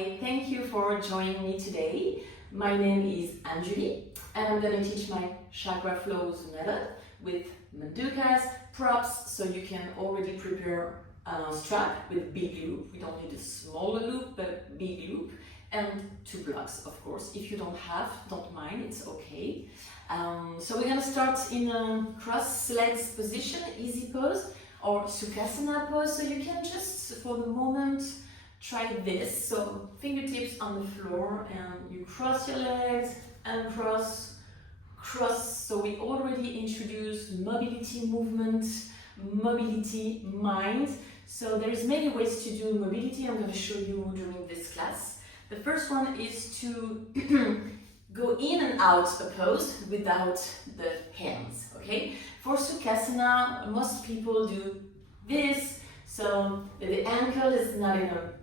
Hi, thank you for joining me today. My name is Anjali and I'm going to teach my chakra flows method with mandukas, props, so you can already prepare a strap with big loop. We don't need a smaller loop, but big loop, and 2 blocks, of course. If you don't have, don't mind, it's okay. So we're going to start in a cross legs position, easy pose, or Sukhasana pose. So you can just, for the moment, try this. So fingertips on the floor and you cross your legs and cross. So we already introduced mobility movement, mobility mind. So there's many ways to do mobility. I'm going to show you during this class. The first one is to go in and out a pose without the hands, okay? For Sukhasana, most people do this, so the ankle is not in a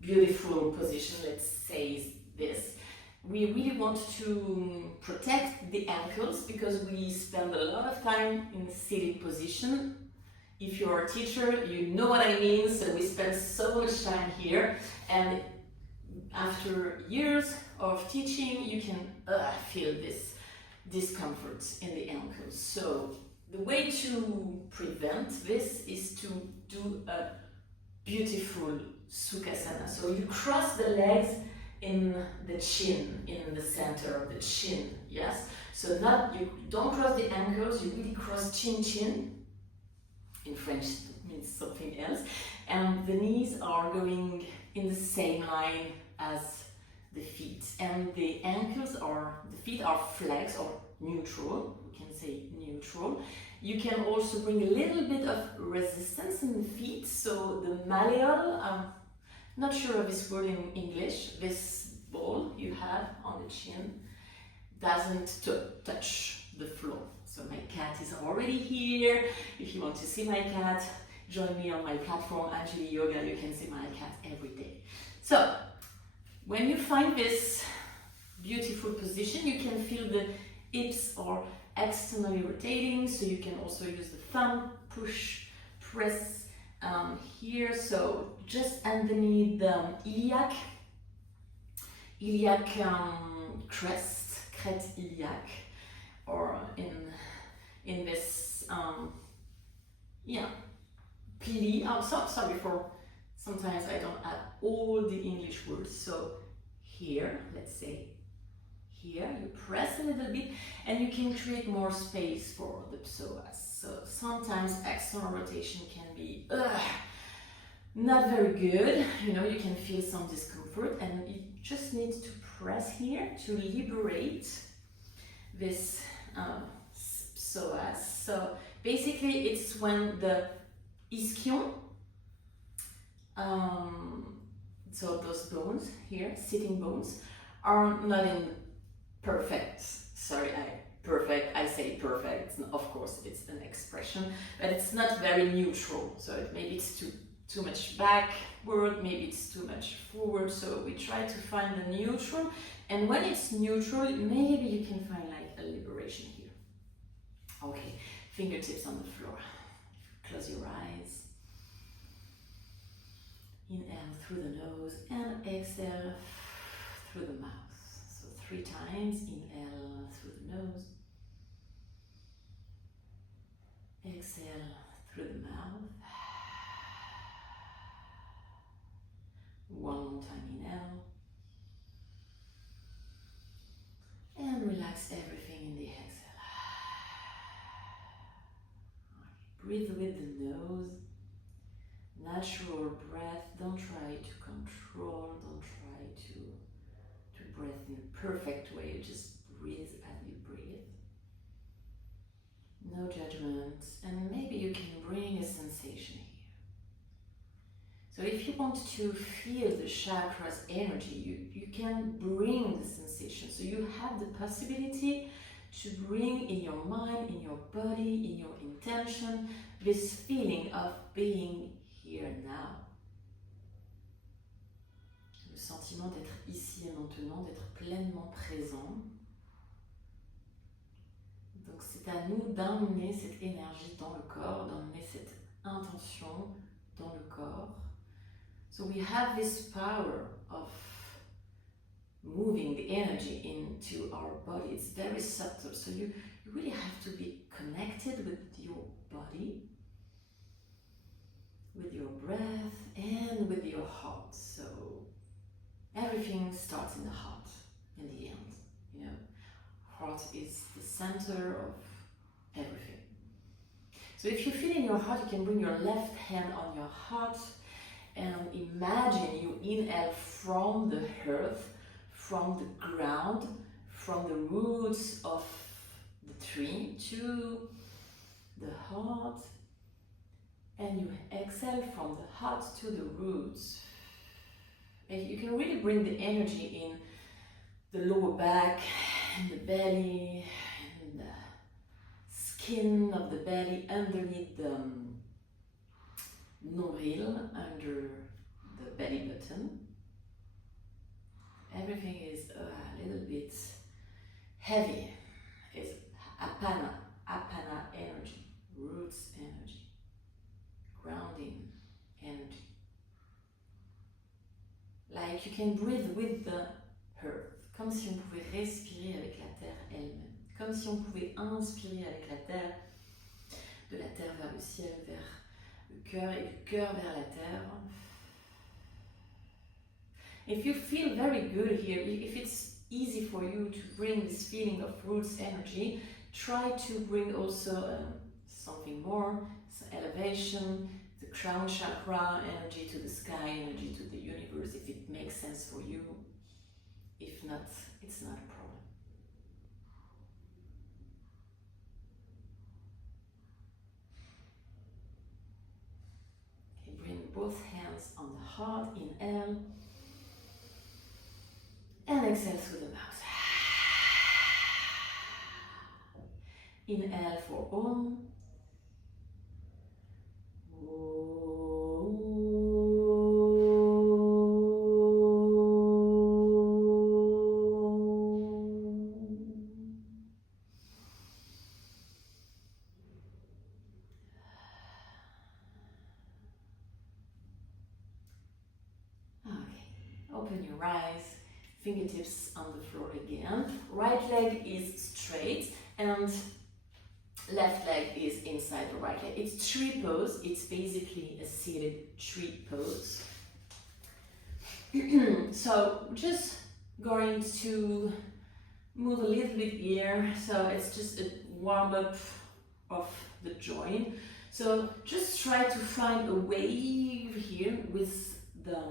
beautiful position, let's say this. We really want to protect the ankles because we spend a lot of time in sitting position. If you're a teacher, you know what I mean, so we spend so much time here, and after years of teaching, you can feel this discomfort in the ankles. So the way to prevent this is to do a beautiful Sukhasana. So you cross the legs in the chin, in the center of the chin, yes? So you don't cross the ankles, you really cross chin. In French it means something else. And the knees are going in the same line as the feet. And the feet are flexed or neutral, we can say neutral. You can also bring a little bit of resistance in the feet. So the malleole, I'm not sure of this word in English, this ball you have on the chin doesn't touch the floor. So my cat is already here. If you want to see my cat, join me on my platform, Anjali Yoga. You can see my cat every day. So when you find this beautiful position, you can feel the hips are externally rotating, so you can also use the thumb, push, press here, so just underneath the iliac crête iliac, or in this pili. I'm so sorry for sometimes I don't have all the English words. So here, let's say here, you press a little bit and you can create more space for the psoas. So sometimes external rotation can be not very good. You know, you can feel some discomfort and you just need to press here to liberate this psoas. So basically it's when the ischion, so those bones here, sitting bones, are not in perfect, I say perfect, of course it's an expression, but it's not very neutral. So maybe it's too much backward, maybe it's too much forward, so we try to find the neutral, and when it's neutral, maybe you can find like a liberation here. Okay, fingertips on the floor, close your eyes, inhale through the nose and exhale through the mouth. So 3 times, inhale through the nose, exhale through the mouth. One more time, inhale. And relax everything in the exhale. Okay. Breathe with the nose. Natural breath. Don't try to control. Don't try to breathe in a perfect way. You just breathe as you breathe. No judgment. And maybe you can bring a sensation here. So if you want to feel the chakras energy, you can bring the sensation. So you have the possibility to bring in your mind, in your body, in your intention, this feeling of being here now. Le sentiment d'être ici et maintenant, d'être pleinement présent. Donc c'est à nous d'emmener cette énergie dans le corps, d'emmener cette intention dans le corps. So we have this power of moving the energy into our body. It's very subtle, so you really have to be connected with your body, with your breath, and with your heart. So everything starts in the heart in the end, you know. Heart is the center of everything. So if you feel in your heart, you can bring your left hand on your heart and imagine you inhale from the earth, from the ground, from the roots of the tree to the heart, and you exhale from the heart to the roots. And you can really bring the energy in the lower back and the belly and the skin of the belly underneath the nombril, under the belly button. Everything is a little bit heavy. It's apana energy, roots energy, grounding energy. Like you can breathe with the earth, comme si on pouvait respirer avec la terre elle-même, comme si on pouvait inspirer avec la terre, de la terre vers le ciel, vers le cœur et du cœur vers la terre. If you feel very good here, if it's easy for you to bring this feeling of roots energy, try to bring also something more, some elevation, the crown chakra energy to the sky, energy to the universe, if it makes sense for you. If not, it's not a problem. Okay, bring both hands on the heart, inhale, and exhale through the mouth. Inhale for Om. Open your eyes, fingertips on the floor again. Right leg is straight and left leg is inside the right leg. It's tree pose. It's basically a seated tree pose. So just going to move a little bit here. So it's just a warm up of the joint. So just try to find a wave here with the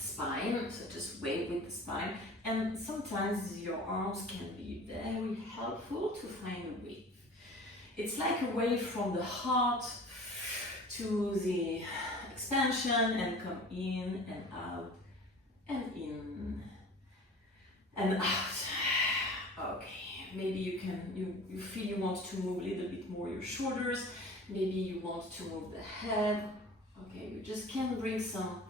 spine, so just wave with the spine, and sometimes your arms can be very helpful to find a wave. It's like a wave from the heart to the expansion and come in and out and in and out. Okay, maybe you feel you want to move a little bit more your shoulders, maybe you want to move the head. Okay, you just can bring some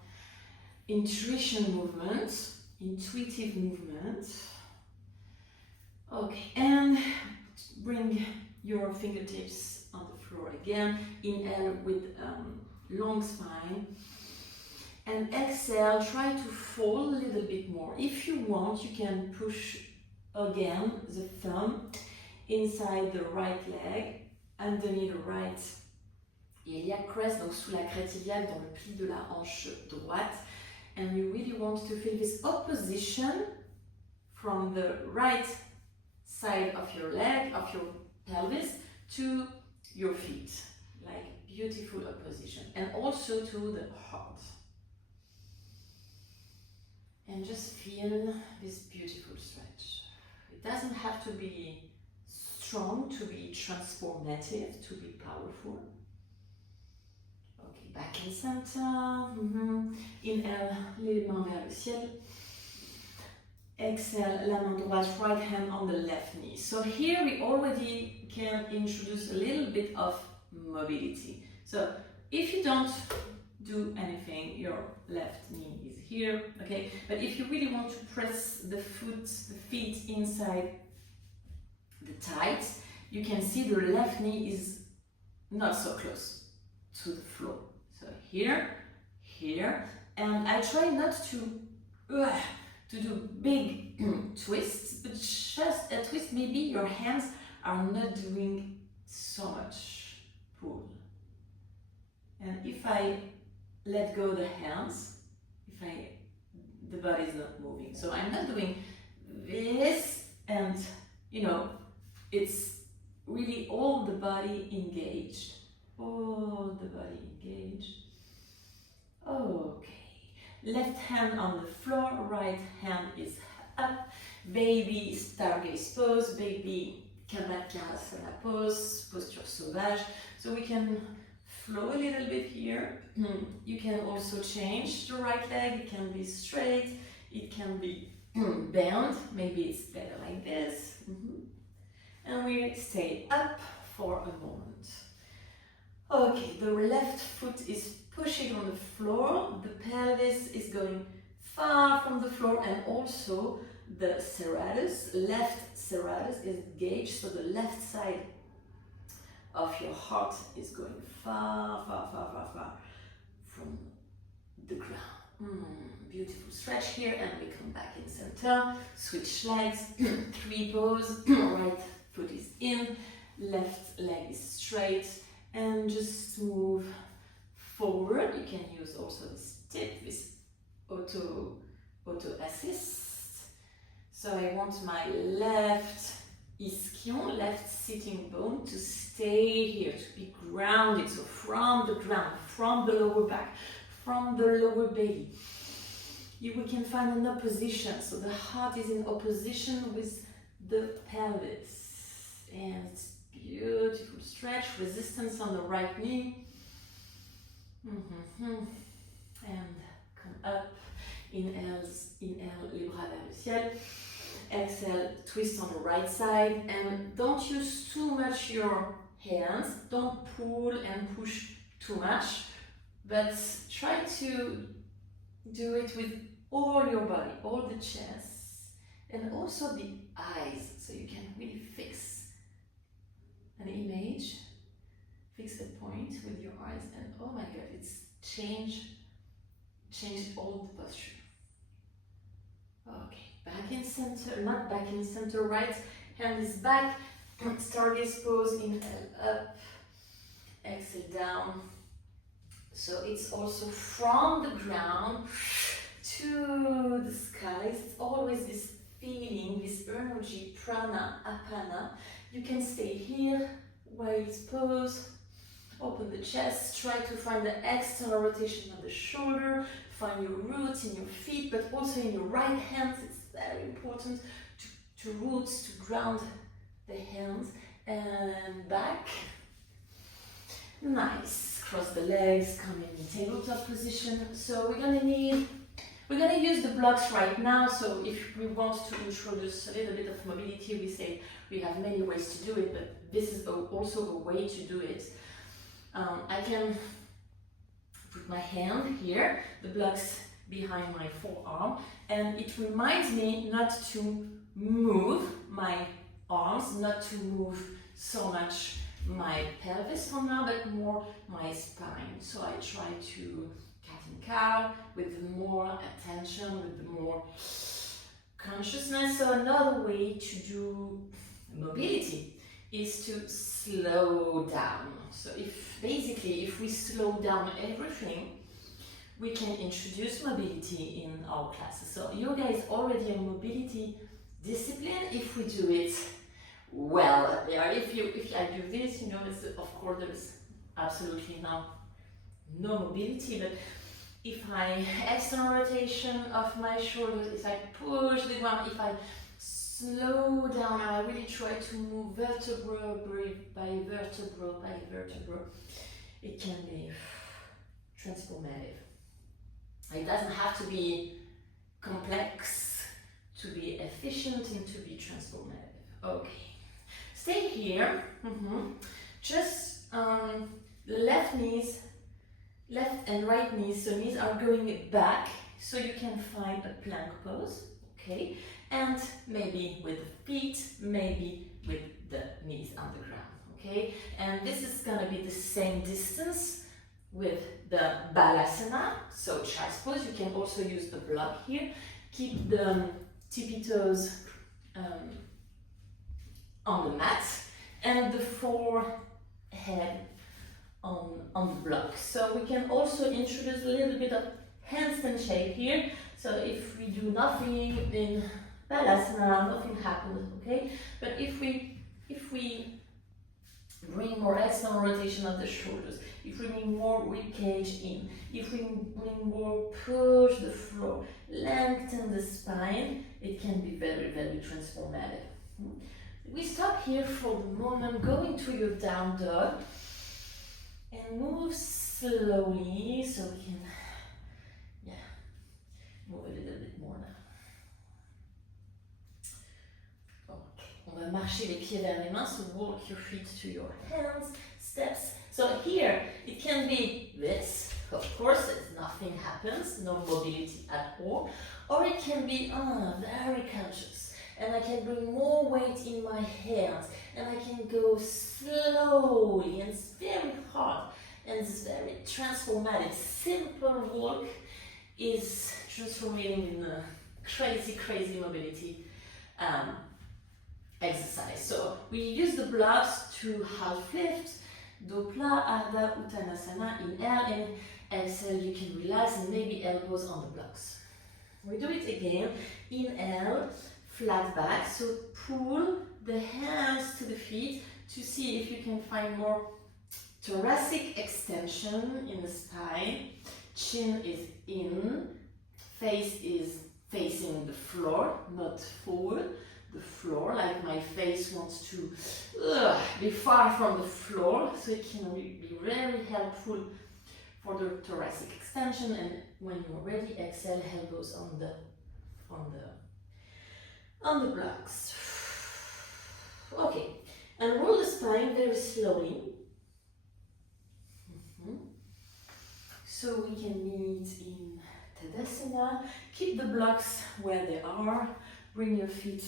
intuitive movement. Okay, and bring your fingertips on the floor again. Inhale with long spine. And exhale, try to fold a little bit more. If you want, you can push again the thumb inside the right leg, underneath the right iliac crest, donc sous la crête iliaque, dans le pli de la hanche droite. And you really want to feel this opposition from the right side of your leg, of your pelvis, to your feet. Like beautiful opposition. And also to the heart. And just feel this beautiful stretch. It doesn't have to be strong to be transformative, to be powerful. Okay, back in center. Inhale, les mains vers le ciel. Exhale, la main droite, right hand on the left knee. So here we already can introduce a little bit of mobility. So if you don't do anything, your left knee is here, okay? But if you really want to press the feet inside the tights, you can see the left knee is not so close to the floor. So here, here, and I try not to do big twists, but just a twist. Maybe your hands are not doing so much pull. And if I let go the hands, the body is not moving. So I'm not doing this, and you know, it's really all the body engaged. All the body engaged. Okay. Left hand on the floor, right hand is up. Baby stargaze pose, baby Kabakarasana pose, posture sauvage. So we can flow a little bit here. You can also change the right leg. It can be straight, it can be bent. Maybe it's better like this. And we stay up for a moment. Okay, the left foot is pushing on the floor. The pelvis is going far from the floor, and also the serratus, left serratus is engaged, so the left side of your heart is going far, far, far, far, far from the ground. Beautiful stretch here, and we come back in center. Switch legs, 3 pose. Right foot is in, left leg is straight, and just move forward. You can use also this tip, this auto assist. So I want my left ischion, left sitting bone, to stay here, to be grounded. So from the ground, from the lower back, from the lower belly, we can find an opposition. So the heart is in opposition with the pelvis, and it's beautiful stretch. Resistance on the right knee. And come up. Inhale, les bras vers le ciel. Exhale, twist on the right side, and don't use too much your hands. Don't pull and push too much, but try to do it with all your body, all the chest, and also the eyes, so you can really fix an image, fix a point with your eyes, and oh my god, it's changed all the posture. Okay, back in center, not back in center, right hand is back, stargaze pose, inhale up, exhale down. So it's also from the ground to the skies. It's always this feeling, this energy, prana, apana. You can stay here while it's pose. Open the chest, try to find the external rotation of the shoulder, find your roots in your feet, but also in your right hands. It's very important to roots, to ground the hands, and back. Nice. Cross the legs, come in tabletop position. So we're gonna use the blocks right now. So if we want to introduce a little bit of mobility, we say we have many ways to do it, but this is also a way to do it. I can put my hand here, the blocks behind my forearm, and it reminds me not to move my arms, not to move so much my pelvis for now, but more my spine. So I try to cat and cow with more attention, with more consciousness. So another way to do mobility is to slow down. So if we slow down everything, we can introduce mobility in our classes. So yoga is already a mobility discipline if we do it well. If I do this, you know, of course there's absolutely no mobility, but if I external rotation of my shoulders, if I push the ground, if I slow down, I really try to move vertebra by vertebra, it can be transformative. It doesn't have to be complex to be efficient and to be transformative. Okay, stay here. Just left and right knees, so knees are going back, so you can find a plank pose. Okay, and maybe with the feet, maybe with the knees on the ground. Okay, and this is gonna be the same distance with the balasana, so child's pose. You can also use the block here. Keep the tippy toes on the mat and the forehead on the block. So we can also introduce a little bit of handstand shape here. So if we do nothing in balasana, nothing happens, okay? But if we bring more external rotation of the shoulders, if we bring more rib cage in, if we bring more push the floor, lengthen the spine, it can be very, very transformative. We stop here for the moment, go into your down dog and move slowly so we can move a little bit more now. On va marcher les pieds vers les mains, so walk your feet to your hands, steps. So here, it can be this, of course, nothing happens, no mobility at all. Or it can be very conscious, and I can bring more weight in my hands, and I can go slowly, and it's very hard, and it's very transformative. Simple walk is transforming in a crazy, crazy mobility exercise. So we use the blocks to half lift, dos plat, Ardha Uttanasana, inhale, and exhale, you can relax and maybe elbows on the blocks. We do it again, inhale, flat back, so pull the hands to the feet to see if you can find more thoracic extension in the spine. Chin is in, face is facing the floor, not forward. The floor, like my face wants to be far from the floor, so it can be very helpful for the thoracic extension. And when you're ready, exhale, elbows on the blocks. Okay, and roll the spine very slowly. So we can meet in Tadasana. Keep the blocks where they are. Bring your feet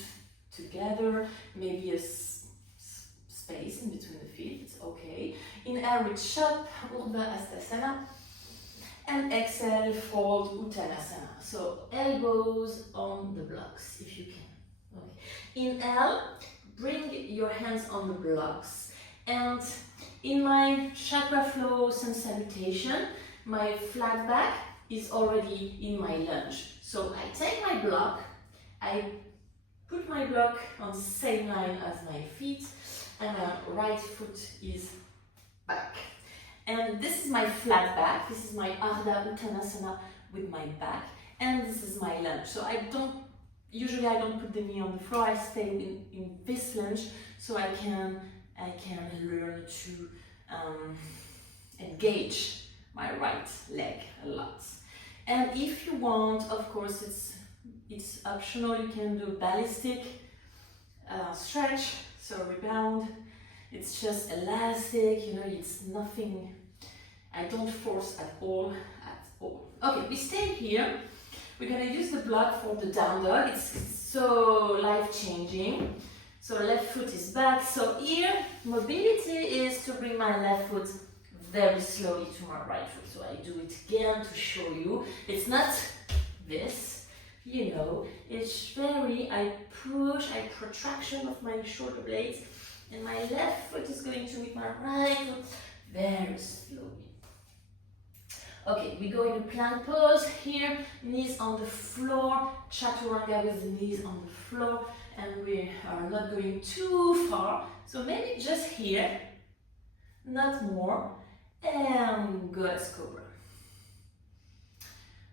together, maybe a space in between the feet, it's okay. Inhale, reach up, Urdhva Hastasana, and exhale, fold Uttanasana. So elbows on the blocks if you can. Okay. Inhale, bring your hands on the blocks, and in my chakra flow sun salutation, my flat back is already in my lunge. So I take my block, I put my block on the same line as my feet, and my right foot is back. And this is my flat back, this is my Ardha Uttanasana with my back, and this is my lunge. So usually I don't put the knee on the floor, I stay in this lunge, so I can learn to engage my right leg a lot. And if you want, of course, it's optional, you can do ballistic stretch, so rebound. It's just elastic, you know, it's nothing, I don't force at all. Okay, we stay here. We're gonna use the block for the down dog. It's so life-changing. So left foot is back. So here, mobility is to bring my left foot very slowly to my right foot. So I do it again to show you. It's not this, you know, it's I protraction of my shoulder blades, and my left foot is going to meet my right foot very slowly. Okay, we go into plank pose here, knees on the floor, chaturanga with the knees on the floor, and we are not going too far, so maybe just here, not more, and Goddess Cobra.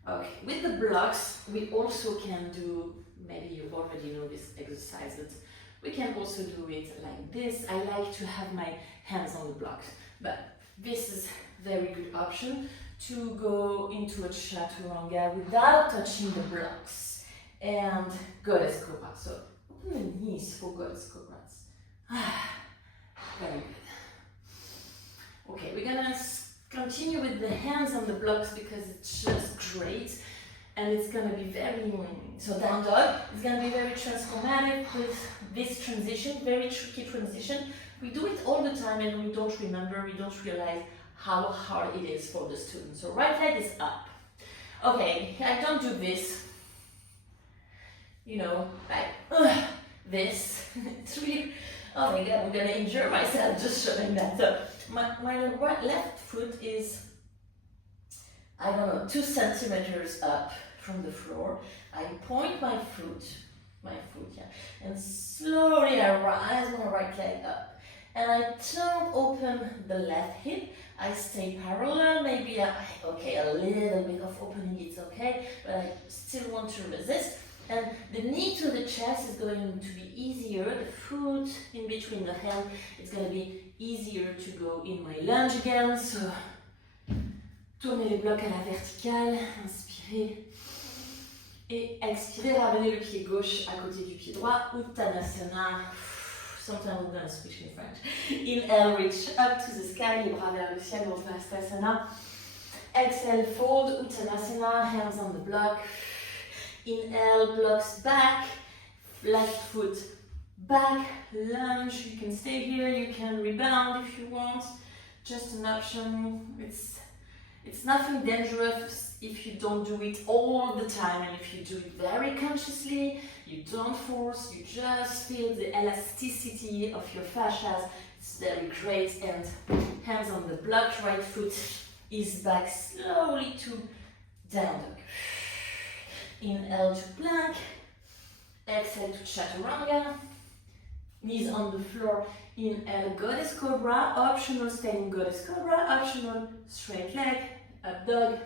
Okay, with the blocks, we also can do, maybe you already know this exercise, but we can also do it like this. I like to have my hands on the blocks, but this is a very good option to go into a chaturanga without touching the blocks. And Goddess Cobra. So open the knees for Goddess Cobras. Very good. Okay, we're gonna continue with the hands on the blocks because it's just great, and it's gonna be very, so down dog, it's gonna be very transformative with this transition, very tricky transition. We do it all the time and we don't remember, we don't realize how hard it is for the student. So right leg is up. Okay, I don't do this, you know, like this. It's really, oh my god, I'm gonna injure myself just showing that. So my left foot is, I don't know, 2 centimeters up from the floor. I point my foot, yeah, and slowly I rise my right leg up. And I don't open the left hip. I stay parallel, maybe, okay, a little bit of opening, it's okay, but I still want to resist. And the knee to the chest is going to be easier. The foot in between the hand, it's going to be easier to go in my lunge again. So, tournez les blocs à la verticale, inspirez. Et expirez, ramenez le pied gauche à côté du pied droit, Uttanasana. Sometimes we're going to switch in French. Inhale, reach up to the sky, les bras vers le ciel, Uttanasana. Exhale, fold, Uttanasana, hands on the block. Inhale, blocks back, left foot back, lunge. You can stay here, you can rebound if you want. Just an option. It's nothing dangerous if you don't do it all the time, and if you do it very consciously, you don't force, you just feel the elasticity of your fascias. It's very great. And hands on the block, right foot is back slowly to down dog. Inhale to plank, exhale to chaturanga, knees on the floor. Inhale, goddess cobra, optional standing goddess cobra, optional straight leg, up dog.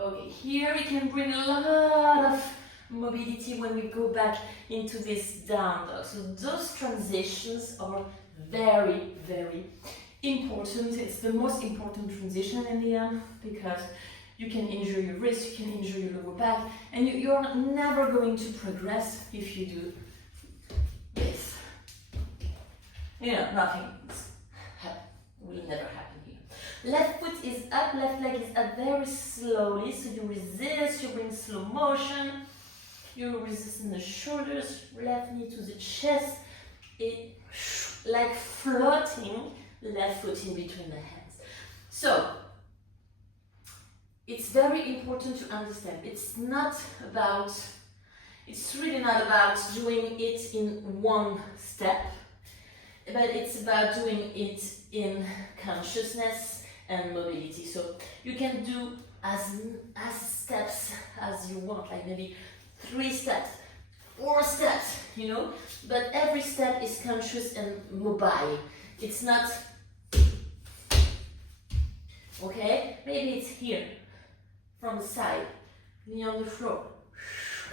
Okay, here we can bring a lot of mobility when we go back into this down dog. So those transitions are very, very important. It's the most important transition in the end, because you can injure your wrist, you can injure your lower back, and you're never going to progress if you do this. You know, nothing will never happen here. Left foot is up, left leg is up very slowly, so you resist, you bring slow motion, you resist in the shoulders, left knee to the chest, it like floating, left foot in between the hands. So, it's very important to understand, it's really not about doing it in one step, but it's about doing it in consciousness and mobility. So you can do as steps as you want, like maybe 3 steps, 4 steps, you know, but every step is conscious and mobile. It's not, okay, maybe it's here, from the side, knee on the floor,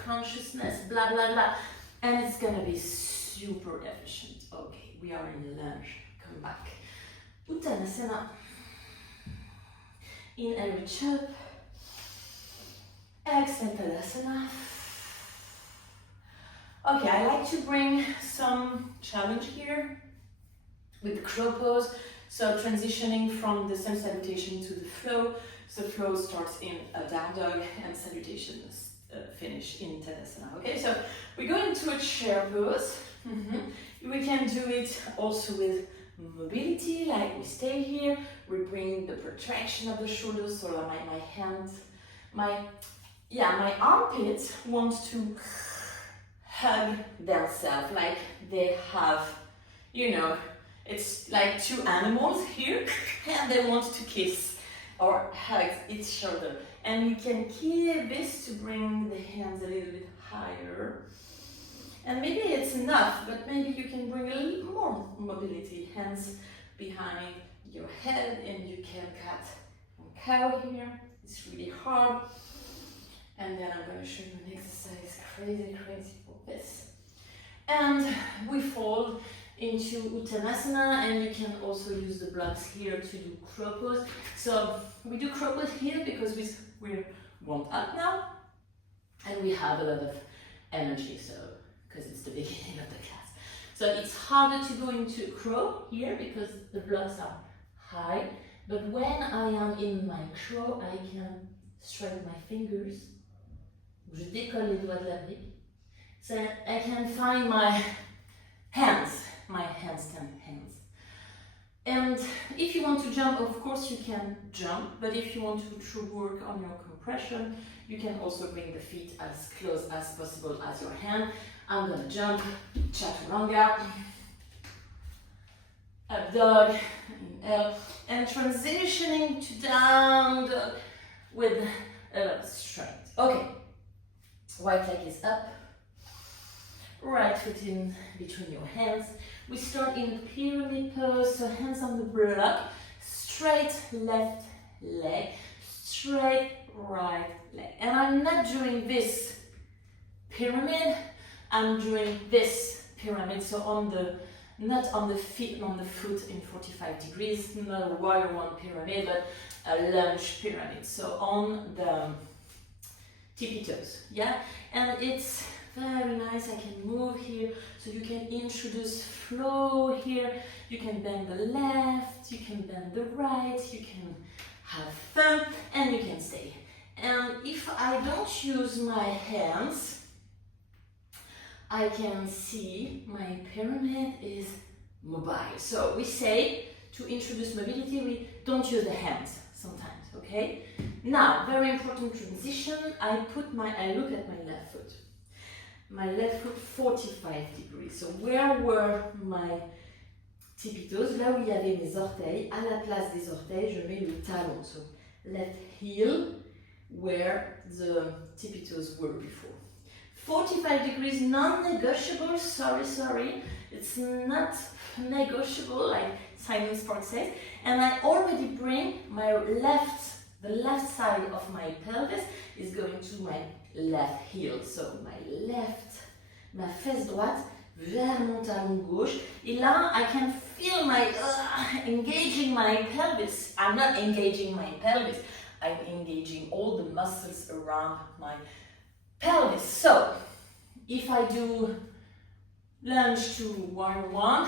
consciousness, blah, blah, blah, and it's gonna be super efficient. Okay, we are in lunge, come back. Uttanasana. Inhale, reach up. Exhale, Tadasana. Okay, I like to bring some challenge here with the crow pose. So transitioning from the sun salutation to the flow. So flow starts in a down dog and salutations finish in Tadasana. Okay, so we go into a chair pose. We can do it also with mobility, like we stay here, we bring the protraction of the shoulders, so my hands, my armpits want to hug themselves, like they have, you know, it's like 2 animals here, and they want to kiss or hug each other. And we can keep this to bring the hands a little bit higher. And maybe it's enough, but maybe you can bring a little more mobility. Hands behind your head, and you can cat and cow here. It's really hard. And then I'm going to show you an exercise, crazy for this. And we fold into Uttanasana, and you can also use the blocks here to do crow pose. So we do crow pose here because we're warmed up now, and we have a lot of energy, so because it's the beginning of the class. So it's harder to go into crow here because the blocks are high, but when I am in my crow, I can straighten my fingers. Je décolle les doigts de la brique. So I can find my hands, 10 hands. And if you want to jump, of course you can jump, but if you want to work on your compression, you can also bring the feet as close as possible as your hand. I'm gonna jump, chaturanga, up dog, inhale, and transitioning to down dog with a lot of strength. Okay, right leg is up, right foot in between your hands. We start in pyramid pose, so hands on the block, straight left leg, straight right leg. And I'm not doing this pyramid, I'm doing this pyramid, so on the, not on the feet, on the foot in 45 degrees, not a warrior one pyramid, but a lunge pyramid, so on the tippy toes, yeah? And it's very nice. I can move here, so you can introduce flow here. You can bend the left, you can bend the right, you can have fun, and you can stay. And if I don't use my hands, I can see my pyramid is mobile. So we say to introduce mobility, we don't use the hands sometimes, okay? Now, very important transition, I look at my left foot. My left foot 45 degrees. So where were my tippy toes? Là où il y avait mes orteils, à la place des orteils, je mets le talon. So left heel, where the tippy toes were before. 45 degrees, non-negotiable, sorry, it's not negotiable like Simon Spark says. And I already bring the left side of my pelvis is going to my left heel. So ma fesse droite vers mon talon gauche. Et là, I can feel my engaging my pelvis. I'm not engaging my pelvis. I'm engaging all the muscles around my pelvis. So, if I do lunge to warrior one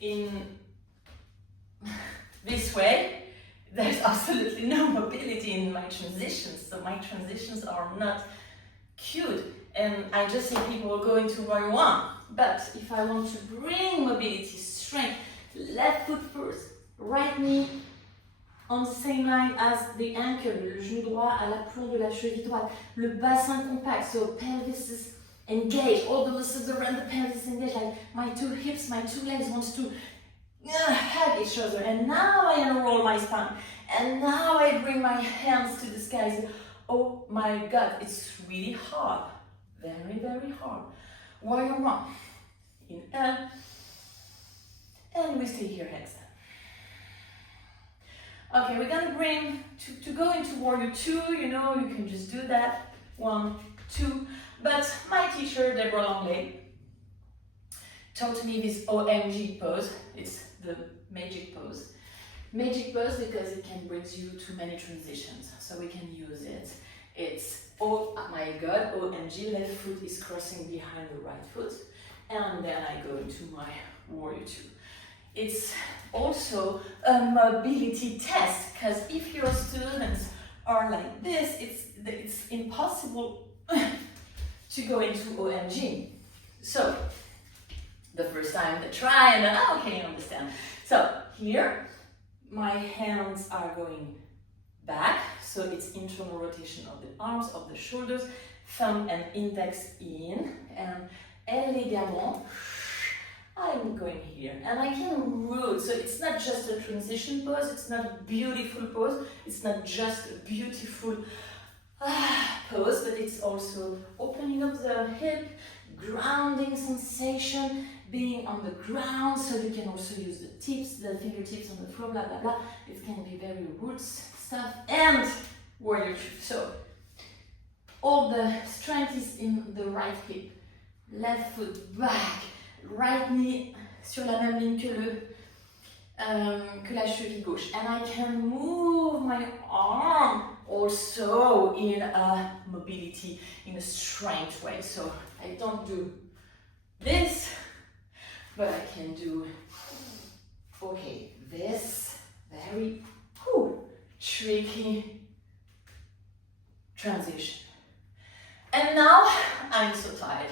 in this way, there's absolutely no mobility in my transitions. So my transitions are not cute. And I just see people go into warrior one. But if I want to bring mobility, strength, left foot first, right knee on the same line as the ankle, le genou droit à l'aplomb de la cheville droite, le bassin compact, so pelvis is engaged, all the muscles around the pelvis engaged, like my two hips, my two legs want to hug each other. And now I unroll my spine, and now I bring my hands to the sky. Oh my God, it's really hard, very, very hard. Warrior one, inhale, and we stay here, hands down. Okay, we're gonna bring, to go into warrior two, you know, you can just do that, 1, 2, but my teacher, Deborah Longley, taught me this OMG pose. It's the magic pose. Magic pose because it can bring you to many transitions, so we can use it. It's, oh my God, OMG, left foot is crossing behind the right foot, and then I go into my warrior two. It's also a mobility test, because if your students are like this, it's impossible to go into OMG. So, the first time they try, and then, oh, okay, you understand. So, here, my hands are going back, so it's internal rotation of the arms, of the shoulders, thumb and index in, and elegamment, I'm going here, and I can root, so it's not just a transition pose, it's not a beautiful pose, it's not just a beautiful pose, but it's also opening up the hip, grounding sensation, being on the ground, so you can also use the tips, the fingertips on the floor, blah, blah, blah. It can be very roots stuff, and warrior two. So, all the strength is in the right hip, left foot back, right knee sur la même ligne que la cheville gauche. And I can move my arm also in a mobility, in a strength way. So I don't do this, but I can do, okay, this very tricky transition. And now I'm so tired.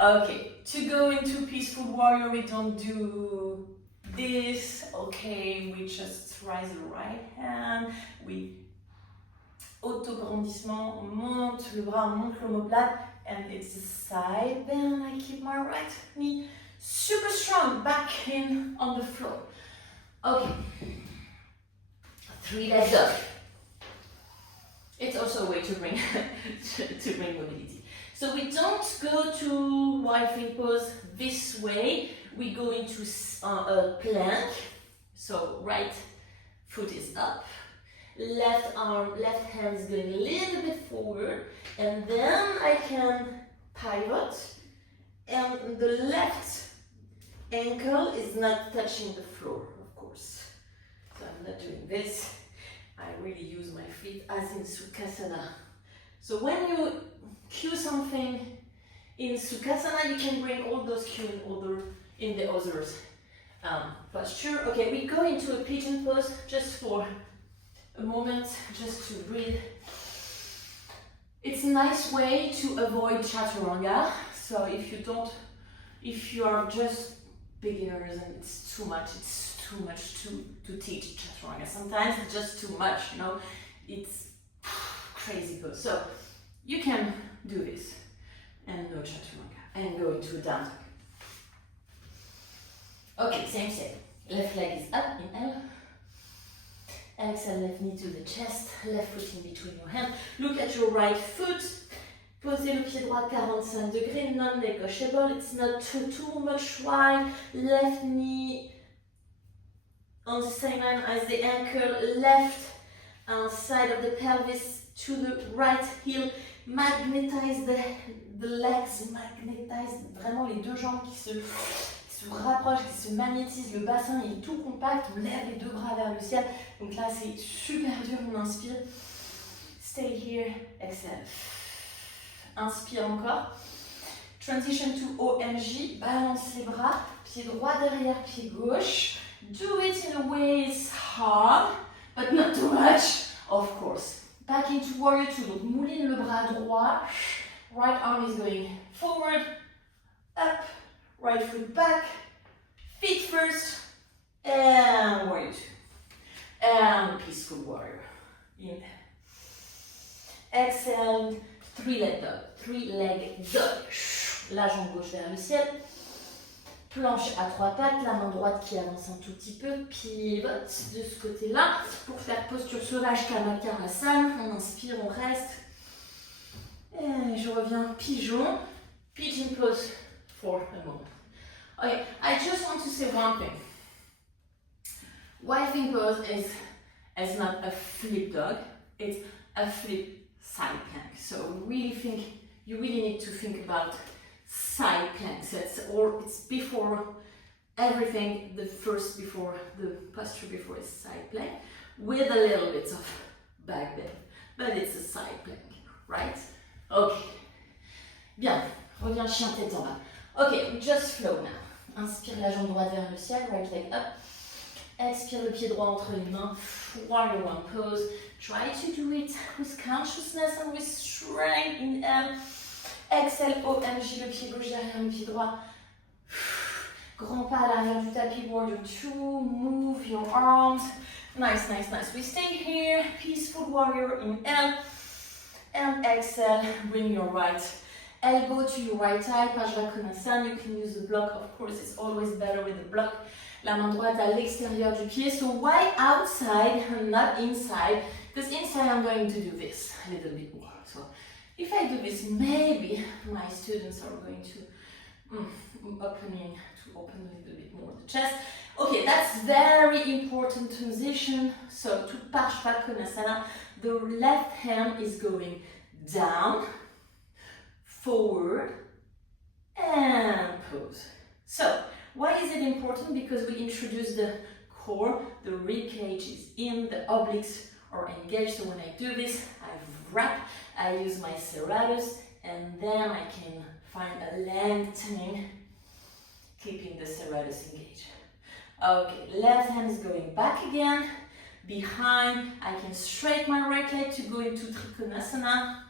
Okay, to go into peaceful warrior, we don't do this. Okay, we just raise the right hand. We auto-grandissement, on monte le bras, on monte l'omoplate, and it's a side bend. I keep my right knee super strong, back in on the floor. Okay, 3-leg dog. It's also a way to bring to bring mobility. So we don't go to wide feet pose this way. We go into a plank. So right foot is up, left hand is going a little bit forward, and then I can pivot, and the left ankle is not touching the floor, of course. So I'm not doing this. I really use my feet as in Sukhasana. So when you cue something in Sukhasana, you can bring all those cues in the others posture. Okay, we go into a pigeon pose just for a moment, just to breathe. It's a nice way to avoid chaturanga. So if you are just beginners and it's too much to teach chaturanga. Sometimes it's just too much, you know, it's crazy pose. So you can do this and no chaturanga and go into a down dog. Okay, same thing. Left leg is up, inhale. Exhale, left knee to the chest, left foot in between your hands. Look at your right foot. Posez le pied droit 45 degrees, non-negotiable. It's not too much wide. Left knee on the same line as the ankle. Left side of the pelvis to the right heel. Magnetize the legs. Magnetize vraiment les deux jambes qui se rapprochent, qui se magnétisent. Le bassin est tout compact. On lève les deux bras vers le ciel. Donc là, c'est super dur. On inspire. Stay here. Exhale. Inspire encore. Transition to OMG. Balance les bras. Pied droit derrière, pied gauche. Do it in a way it's hard, but not too much, of course. Back into warrior two. Donc mouline le bras droit. Right arm is going forward, up. Right foot back. Feet first. And warrior two. And peaceful warrior. Inhale. Exhale. 3-leg dog. 3-leg dog. La jambe gauche vers le ciel. Planche à 3 pattes, la main droite qui avance un tout petit peu, pivote de ce côté-là pour faire posture sauvage Kamakarasan. On inspire, on reste. Et je reviens pigeon. Pigeon pose for a moment. Okay, I just want to say one thing. Wifing pose is not a flip dog, it's a flip side plank. So you really need to think about side planks. It's before everything, before the posture before is side plank with a little bit of back bend, but it's a side plank, right? Okay. Bien. Reviens chien tête en bas. Okay, we just flow now. Inspire la jambe droite vers le ciel, right leg up. Expire le pied droit entre les mains. Warrior one pose. Try to do it with consciousness and with strength. Inhale. Exhale, OMG, le pied gauche derrière le pied droit. Grand pas à l'arrière du tapis, warrior two. Move your arms. Nice, nice, nice. We stay here. Peaceful warrior. Inhale. And exhale. Bring your right elbow to your right thigh. Pajvakonasana. You can use the block. Of course, it's always better with the block. La main droite à l'extérieur du pied. So why outside and not inside? Because inside I'm going to do this a little bit more. So if I do this, maybe my students are going to open a little bit more the chest. Okay, that's very important transition. So to Pajvakonasana, the left hand is going down, forward, and pose. So why is it important? Because we introduce the core, the rib cage is in, the obliques are engaged. So when I do this, I wrap, I use my serratus, and then I can find a lengthening, keeping the serratus engaged. Okay, left hand is going back again, behind. I can straighten my right leg to go into Trikonasana.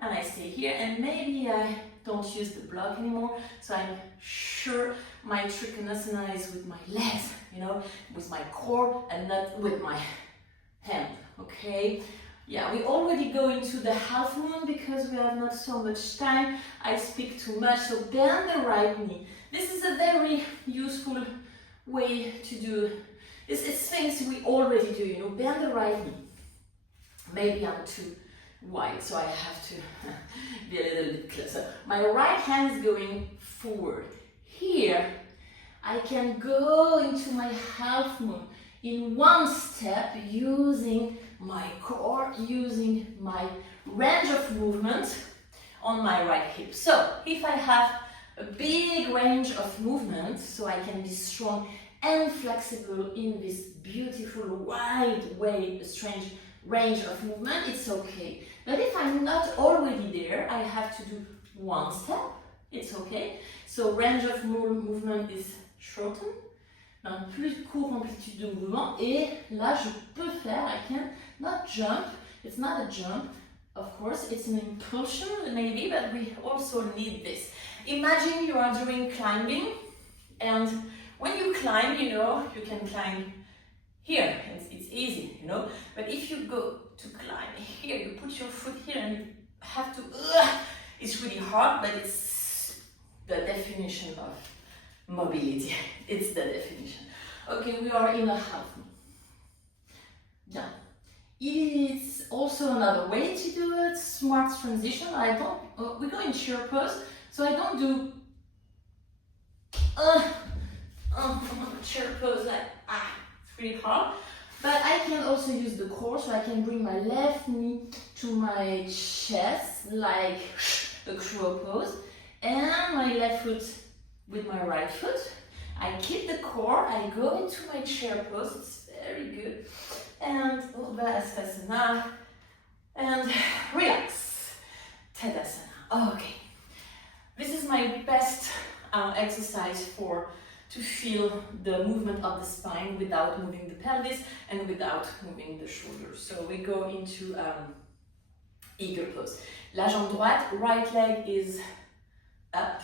and I stay here, and maybe I don't use the block anymore, so I'm sure my Trikonasana is with my legs, you know, with my core and not with my hand, okay? Yeah, we already go into the half moon because we have not so much time. I speak too much, so bend the right knee. This is a very useful way to do. It's things we already do, you know, bend the right knee. Maybe I'm too wide, so I have to be a little bit closer. My right hand is going forward. Here, I can go into my half moon in one step using my core, using my range of movement on my right hip. So, if I have a big range of movement, so I can be strong and flexible in this beautiful wide way, a strange range of movement, it's okay. But if I'm not already there, I have to do one step, it's okay. So range of movement is shortened, un plus court amplitude de mouvement, et là je peux faire, I can not jump, it's not a jump, of course, it's an impulsion maybe, but we also need this. Imagine you are doing climbing, and when you climb, you know, you can climb here, it's easy, you know, but if you go to climb here, you put your foot here and you have to, it's really hard, but it's the definition of mobility, it's the definition. Okay, we are in a half moon. Yeah. It's also another way to do it, smart transition. We go in chair pose, so I don't do chair pose like, it's really hard. But I can also use the core, so I can bring my left knee to my chest, like a crow pose, and my left foot with my right foot. I keep the core, I go into my chair pose, it's very good. And Urdhva and relax. Tadasana. Okay. This is my best exercise to feel the movement of the spine without moving the pelvis and without moving the shoulders. So we go into eagle pose. La jambe droite, right leg is up.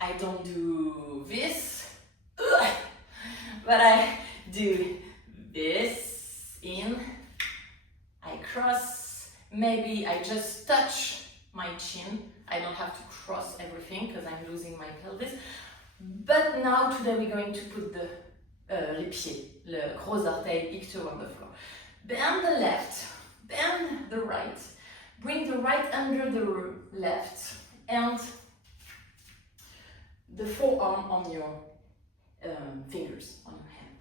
I don't do this, but I do this in. I cross. Maybe I just touch my chin. I don't have to cross everything because I'm losing my pelvis. But now, today we're going to put les pieds, le gros orteil, big toe on the floor. Bend the left, bend the right, bring the right under the left, and the forearm on your fingers, on your hand.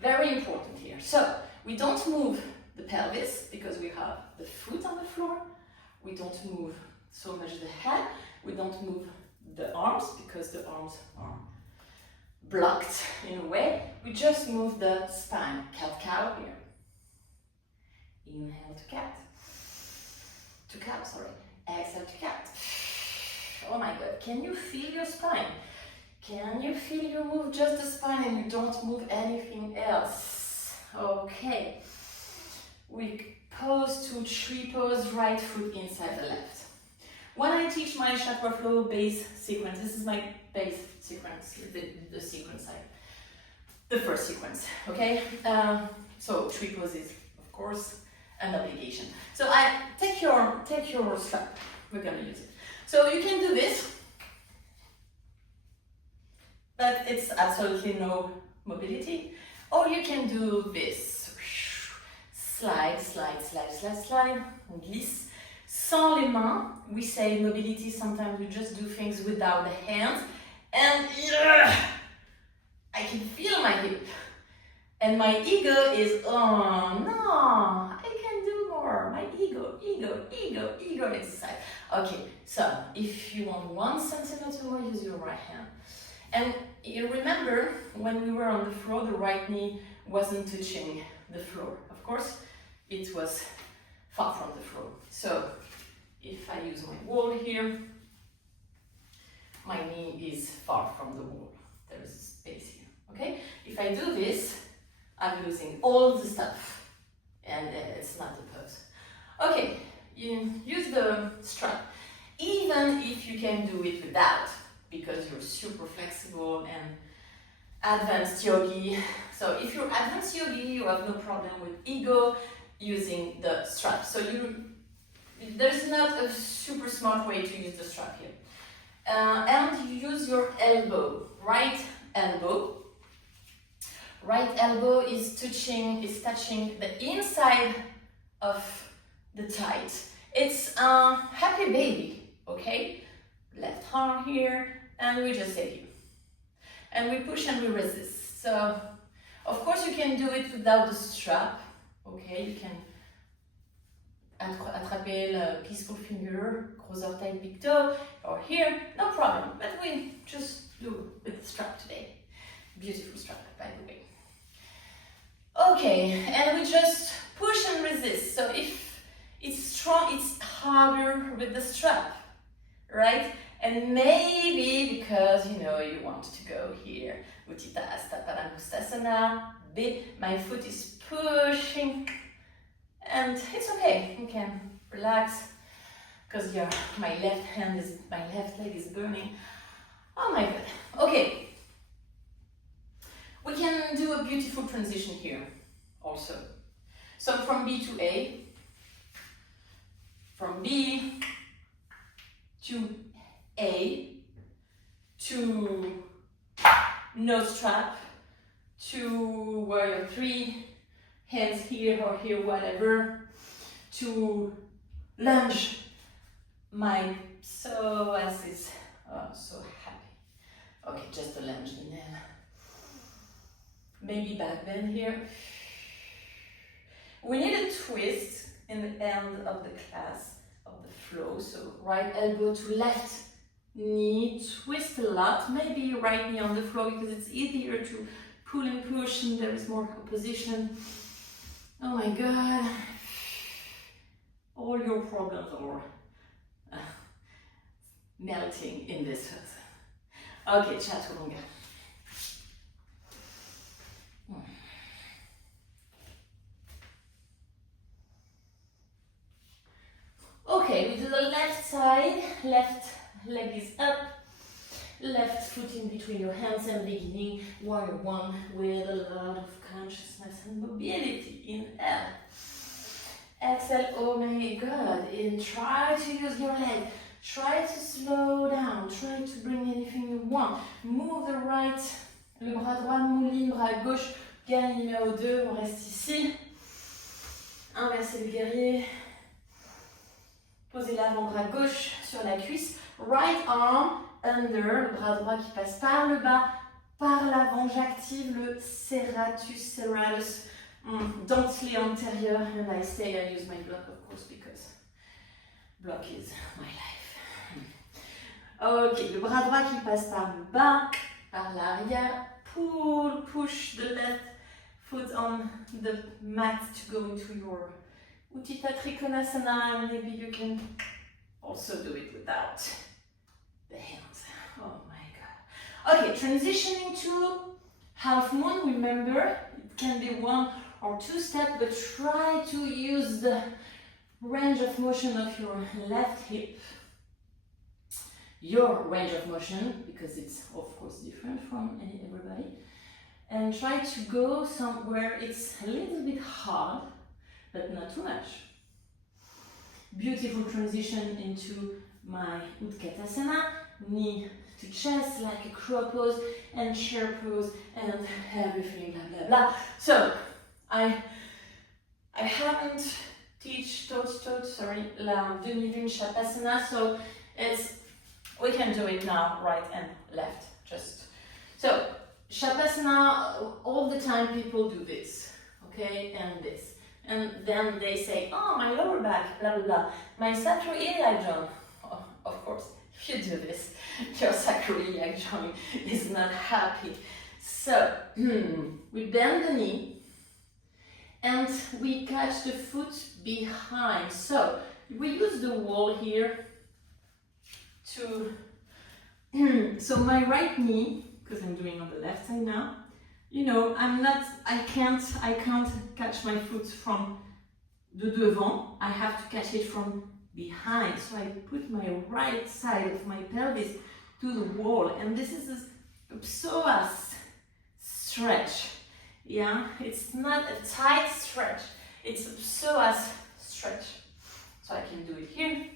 Very important here. So, we don't move the pelvis because we have the foot on the floor. We don't move so much the head. We don't move the arms because the arms are blocked in a way. We just move the spine. Cat-cow here. Inhale to cat. To cow, sorry. Exhale to cat. Oh my god, can you feel your spine? Can you feel you move just the spine and you don't move anything else? Okay. We pose to tree pose, right foot inside the left. When I teach my chakra flow base sequence, this is my base sequence, the sequence side, the first sequence, okay? So tree pose is, of course, an obligation. So I take your strap, we're gonna use it. So you can do this, but it's absolutely no mobility. Or you can do this, slide, slide, slide, slide, slide, glisse. Sans les mains, we say mobility, sometimes we just do things without the hands, and I can feel my hip, and my ego is, oh no, I can do more, my ego exercise. Okay, so if you want 1 centimeter more, use your right hand. And you remember, when we were on the floor, the right knee wasn't touching the floor. Of course, it was far from the floor. So, if I use my wall here, my knee is far from the wall. There is space here, okay? If I do this, I'm losing all the stuff, and it's not the pose. Okay, you use the strap. Even if you can do it without, because you're super flexible and advanced yogi. So if you're advanced yogi, you have no problem with ego using the strap. So there's not a super smart way to use the strap here. And you use your elbow, right elbow. Right elbow is touching the inside of the tight. It's a happy baby, okay? Left arm here, and we just take it. And we push and we resist. So, of course you can do it without the strap, okay? You can attraper le peaceful finger, gros orteil, big toe, or here, no problem. But we just do with the strap today. Beautiful strap, by the way. Okay, and we just push and resist. So if it's strong, it's harder with the strap, right? And maybe because you want to go here, Utthita Hasta Padangusthasana, my foot is pushing, and it's okay. You can relax because my left leg is burning. Oh my God. Okay. We can do a beautiful transition here also. So from B to A, from B to A, to no strap, to warrior 3, hands here or here, whatever, to lunge. My psoas is so happy. Okay, just a lunge and then maybe back bend here. We need a twist in the end of the class, of the flow. So right elbow to left knee, twist a lot. Maybe right knee on the floor because it's easier to pull and push and there is more opposition. Oh my God. All your problems are melting in this house. Okay, chaturanga. Okay, we do the left side, left leg is up, left foot in between your hands and beginning warrior 1 with a lot of consciousness and mobility. Inhale. Exhale, oh my God, and try to use your leg. Try to slow down, try to bring anything you want. Move the right, le bras droit mouline, bras gauche, gain numéro 2, on reste ici. Inversez le guerrier. Posez l'avant-bras gauche sur la cuisse. Right arm under, le bras droit qui passe par le bas, par l'avant. J'active le serratus dentelé antérieur. And I say I use my block, of course, because block is my life. Ok, le bras droit qui passe par le bas, par l'arrière. Pull, push the left foot on the mat to go into your Utthita Trikonasana. Maybe you can also do it without the hands. Oh my God. Okay, transitioning to half moon. Remember, it can be 1 or 2 steps, but try to use the range of motion of your left hip. Your range of motion, because it's of course different from everybody. And try to go somewhere it's a little bit hard, but not too much. Beautiful transition into my Utkatasana, knee to chest like a crow pose and chair pose and everything, blah blah blah. So I haven't taught la demi-lune Shavasana, so we can do it now, right and left. Just so Shavasana, all the time people do this, okay, and this. And then they say, oh, my lower back, blah, blah, blah. My sacroiliac joint. Oh, of course, if you do this, your sacroiliac joint is not happy. So, we bend the knee and we catch the foot behind. So, we use the wall here to... so my right knee, because I'm doing on the left side now, I can't catch my foot from de devant, I have to catch it from behind. So I put my right side of my pelvis to the wall, and this is a psoas stretch. Yeah, it's not a tight stretch, it's a psoas stretch. So I can do it here.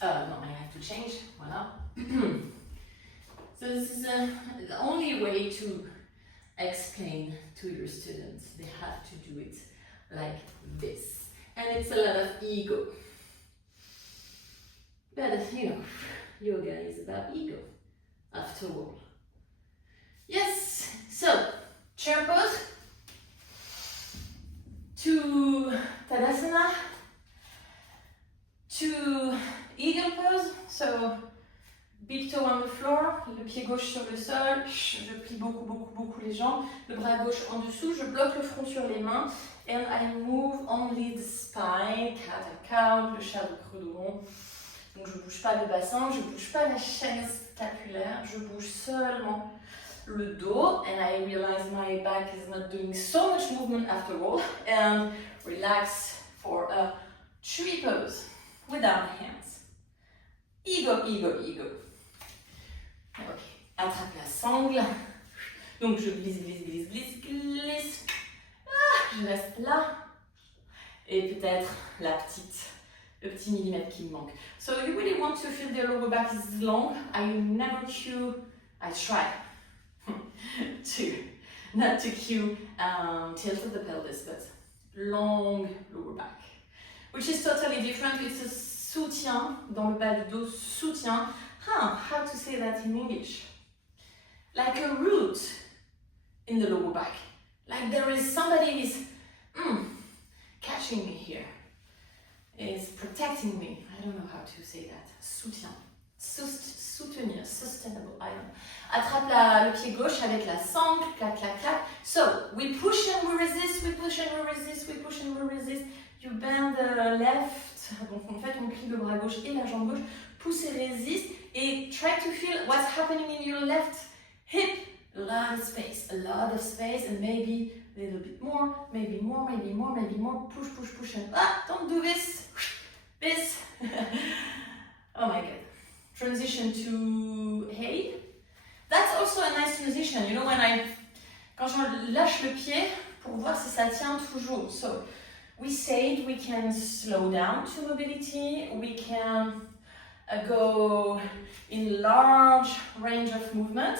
No, I have to change. Voila. So this is the only way to explain to your students. They have to do it like this. And it's a lot of ego. But you know, yoga is about ego, after all. Yes, so chair pose to Tadasana, to eagle pose. So big toe on the floor, le pied gauche sur le sol, je plie beaucoup les jambes, le bras gauche en dessous, je bloque le front sur les mains, and I move only the spine, cat and cow, le chat de credon. Donc je bouge pas le bassin, je bouge pas la chaîne scapulaire, je bouge seulement le dos, and I realize my back is not doing so much movement after all, and relax for a tree pose without hands. Ego, ego, ego. Ok, attrape la sangle. Donc je glisse, glisse, glisse, glisse, glisse. Ah, je reste là. Et peut-être le petit millimètre qui me manque. So you really want to feel the lower back is long. I try not to cue tilt of the pelvis, but long lower back. Which is totally different. It's a soutien, dans le bas du dos, soutien. How to say that in English? Like a root in the lower back. Like there is somebody is catching me here. Is protecting me. I don't know how to say that. Soutien. Soutenir. Sustainable. I don't know. Attrape le pied gauche avec la sangle. Clac, clac, clac. So, we push and we resist, we push and we resist, we push and we resist. You bend the left. Donc en fait, on plie le bras gauche et la jambe gauche. Pousse et résiste. Et try to feel what's happening in your left hip. A lot of space, and maybe a little bit more, maybe more, maybe more, maybe more. Push, push, push, and don't do this. This. Oh my god. Transition to hey. That's also a nice transition. You know, quand je lâche le pied pour voir si ça tient toujours. So we said we can slow down to mobility. We can go in large range of movement.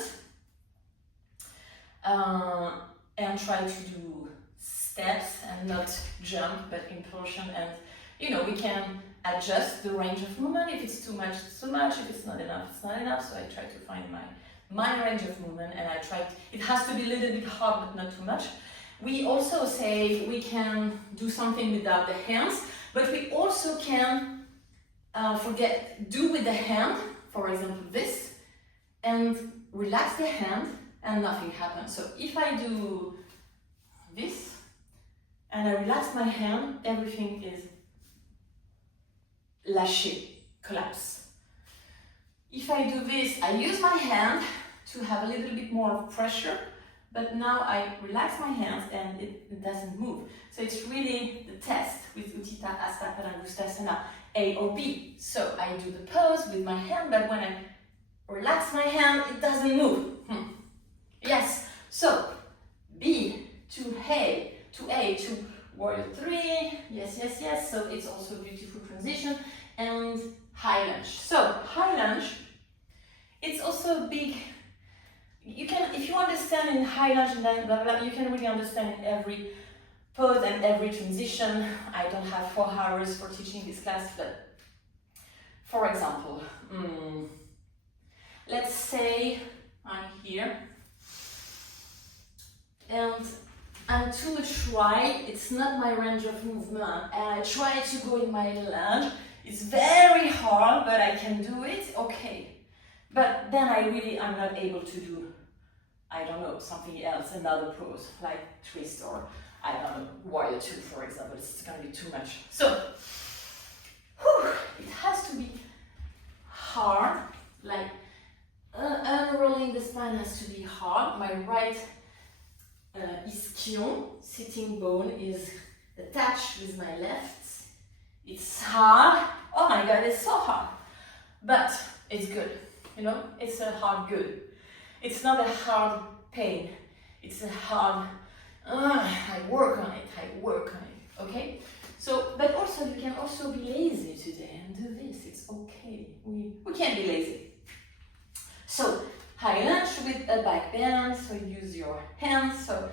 And try to do steps and not jump, but impulsion, and you know, we can adjust the range of movement. If it's too much, it's too much. If it's not enough, it's not enough. So I try to find my range of movement, and it has to be a little bit hard, but not too much. We also say we can do something without the hands, but we also can do with the hand, for example, this, and relax the hand, and nothing happens. So if I do this, and I relax my hand, everything is lâché, collapse. If I do this, I use my hand to have a little bit more of pressure, but now I relax my hands and it doesn't move. So it's really the test with Utthita Hasta Padangusthasana, A or B. So I do the pose with my hand, but when I relax my hand, it doesn't move. Yes, so B to A, to warrior 3, yes, so it's also a beautiful transition, and high lunge. So high lunge, it's also a big, you can, if you understand in high lunge and then blah, blah, you can really understand every pose and every transition. I don't have 4 hours for teaching this class, but for example, let's say I'm here, and I'm too much right, it's not my range of movement, and I try to go in my lunge. It's very hard, but I can do it, okay. But then I'm not able to do, I don't know, something else, another pose, like twist or, I don't know, warrior 2, for example. It's gonna be too much. So, it has to be hard, like unrolling the spine has to be hard. My right ischion, sitting bone, is attach with my left. It's hard. Oh my God, it's so hard. But it's good, you know? It's a hard good. It's not a hard pain. It's a hard, I work on it, okay? So, but also you can also be lazy today and do this. It's okay. We can be lazy. So, high lunge with a back bend. So use your hands. So,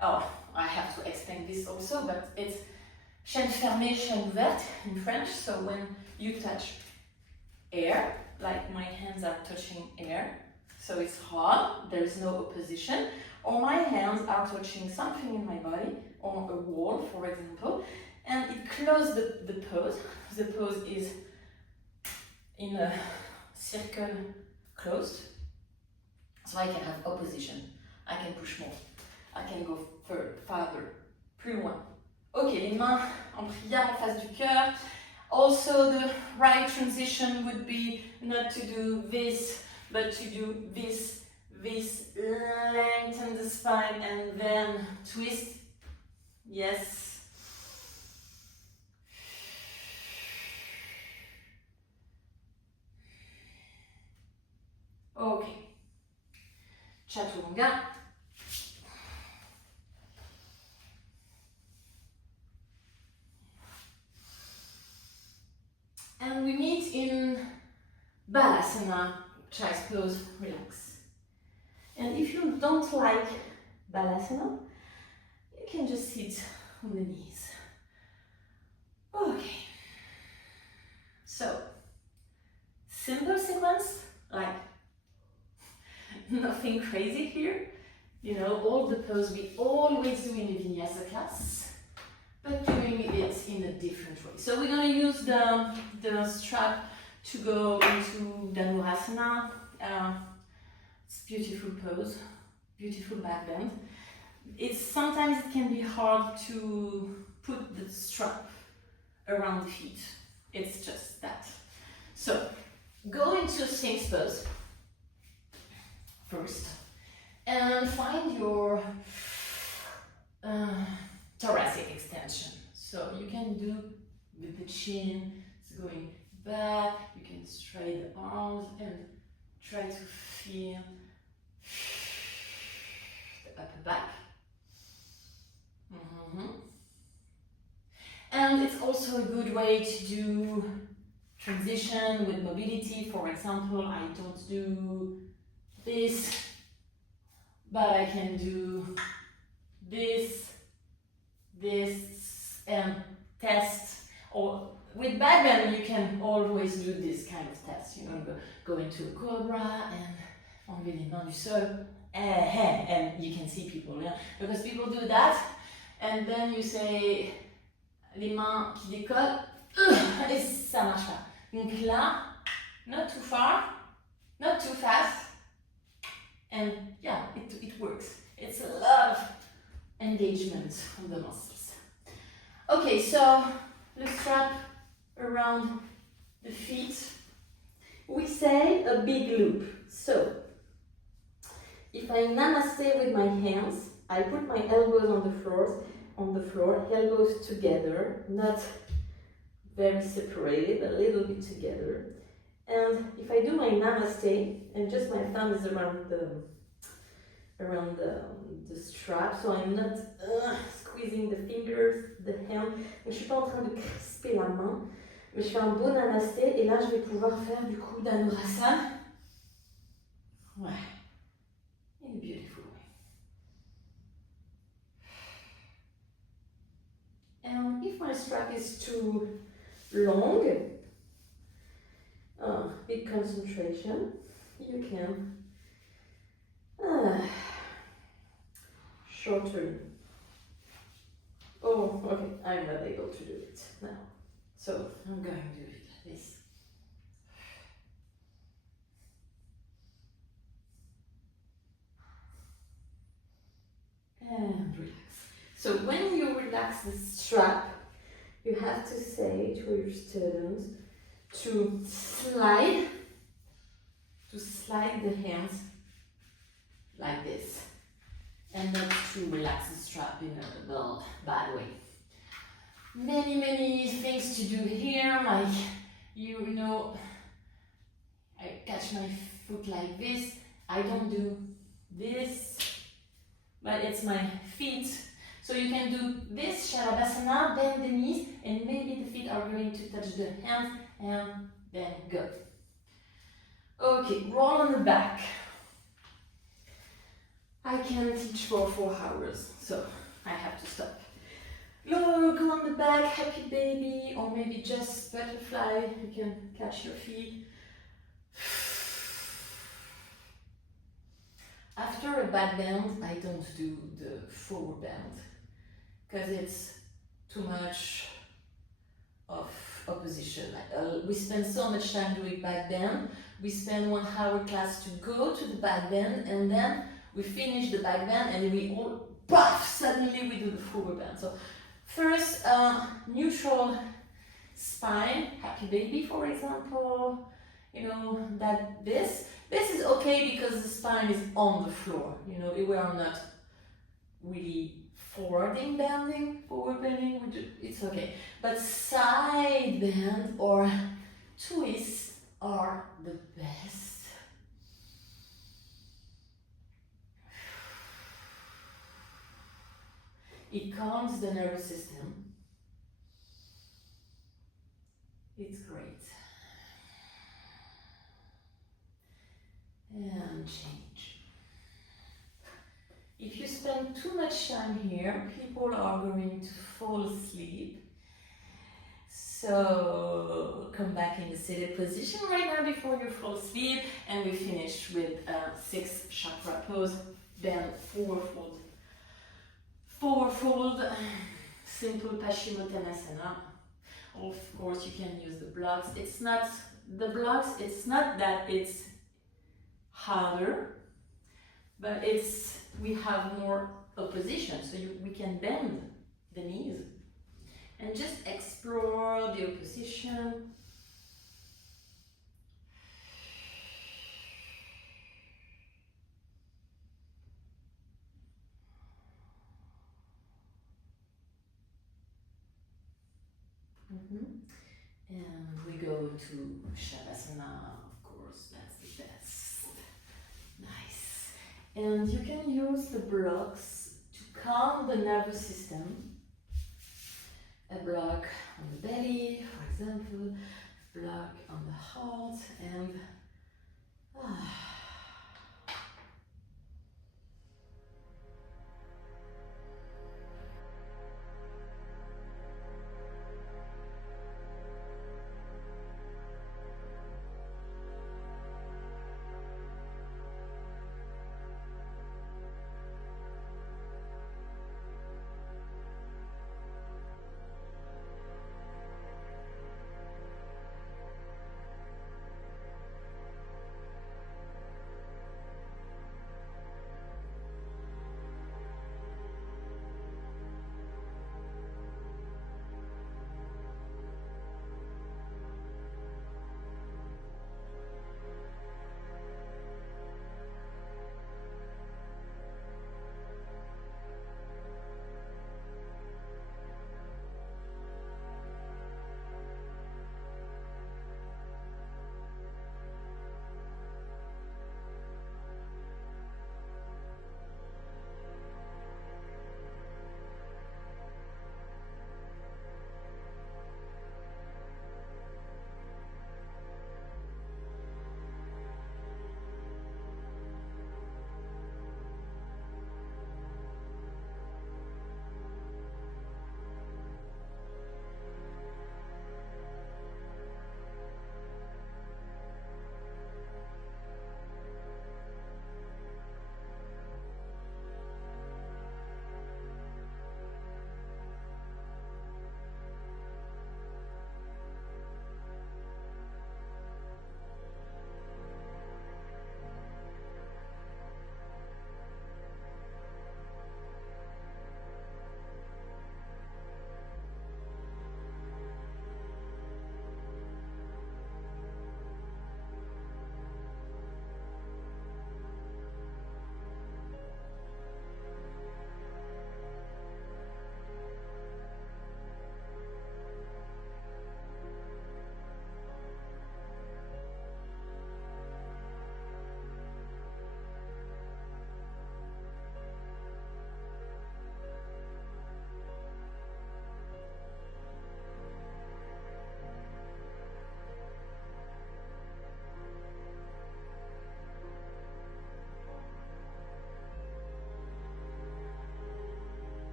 oh, I have to explain this also, but it's chaîne fermée, chaîne ouverte in French. So when you touch air, like my hands are touching air, so it's hard, there is no opposition, or my hands are touching something in my body, or a wall, for example, and it closes the pose. The pose is in a circle closed, so I can have opposition, I can push more, I can go farther, plus loin. Ok, les mains en prière en face du cœur. Also, the right transition would be not to do this, but to do this, lengthen the spine and then twist. Yes. Okay. Chaturanga. And we meet in Balasana, chest close, relax. And if you don't like Balasana, you can just sit on the knees. Okay. So, simple sequence, like nothing crazy here. You know, all the pose we always do in the Vinyasa class, but doing it in a different way. So we're going to use the strap to go into Dhanurasana. It's beautiful pose, beautiful back bend. Sometimes it can be hard to put the strap around the feet. It's just that. So go into Sphinx pose first and find your thoracic extension. So you can do with the chin, it's going back, you can straight the arms and try to feel the upper back. And it's also a good way to do transition with mobility. For example, I don't do this, but I can do this, and test. Or with back bend, you can always do this kind of test. You know, go into a cobra and enlever les mains du sol, and you can see people, yeah? Because people do that, and then you say les mains qui décollent, et ça marche pas. Donc là, not too far, not too fast, and yeah, it works. It's a lot of engagement on the muscles. Okay, so let's strap around the feet. We say a big loop. So if I namaste with my hands, I put my elbows on the floor, elbows together, not very separated, a little bit together. And if I do my namaste, and just my thumb is around the strap, so I'm not squeezing the fingers, the hand, mais je suis pas en train de crisper la main, mais je fais un beau namasté, et là je vais pouvoir faire du coup Dhanurasana. Ouais, in a beautiful way. And if my strap is too long, big concentration, you can shorten. Oh, okay, I'm not able to do it now. So I'm going to do it like this. And relax. So when you relax the strap, you have to say to your students to slide the hands like this, and not to relax the strap in a bad way. many things to do here, like, you know, I catch my foot like this, I don't do this, but it's my feet. So you can do this Shavasana, bend the knees, and maybe the feet are going to touch the hands, and then go. Okay, roll on the back. I can teach for 4 hours, so I have to stop. Look on the back, happy baby, or maybe just butterfly. You can catch your feet. After a back bend, I don't do the forward bend because it's too much of opposition. We spend so much time doing back bend. We spend 1 hour class to go to the back bend, and then we finish the back bend, and we all, puff, suddenly we do the forward bend. So first, neutral spine, happy baby, for example. You know, that this is okay because the spine is on the floor. You know, we are not really forward bending, it's okay. But side bend or twists are the best. It calms the nervous system. It's great. And change. If you spend too much time here, people are going to fall asleep. So come back in the seated position right now before you fall asleep, and we finish with 6 chakra pose. Then forward fold, simple Paschimottanasana. Of course, you can use the blocks. It's not that it's harder, but we have more opposition, so we can bend the knees and just explore the opposition. And we go to Shavasana, of course, that's the best. Nice. And you can use the blocks to calm the nervous system. A block on the belly, for example, a block on the heart, and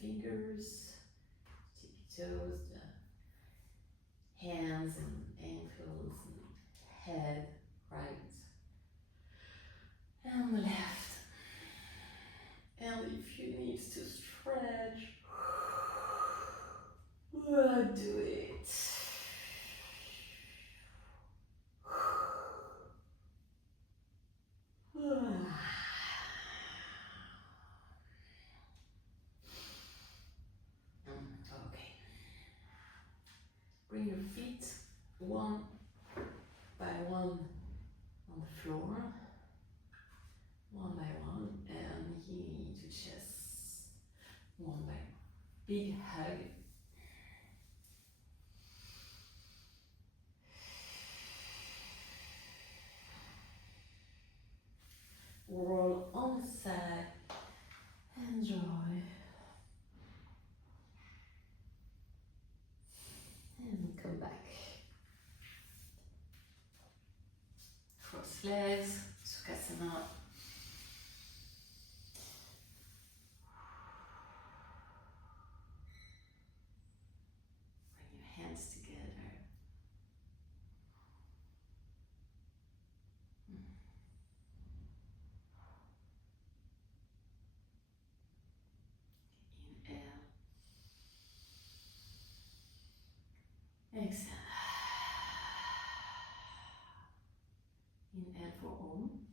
fingers, tippy toes, the hands and ankles and head, right and left. And if you need to stretch, do it. Okay. Bring your feet one by one on the floor, one by one, and knee to chest, one by one. Big hug. Roll on the side, enjoy, and come back. Cross legs, Sukhasana. Bring your hands together. Inhale. Exhale. Inhale for Om.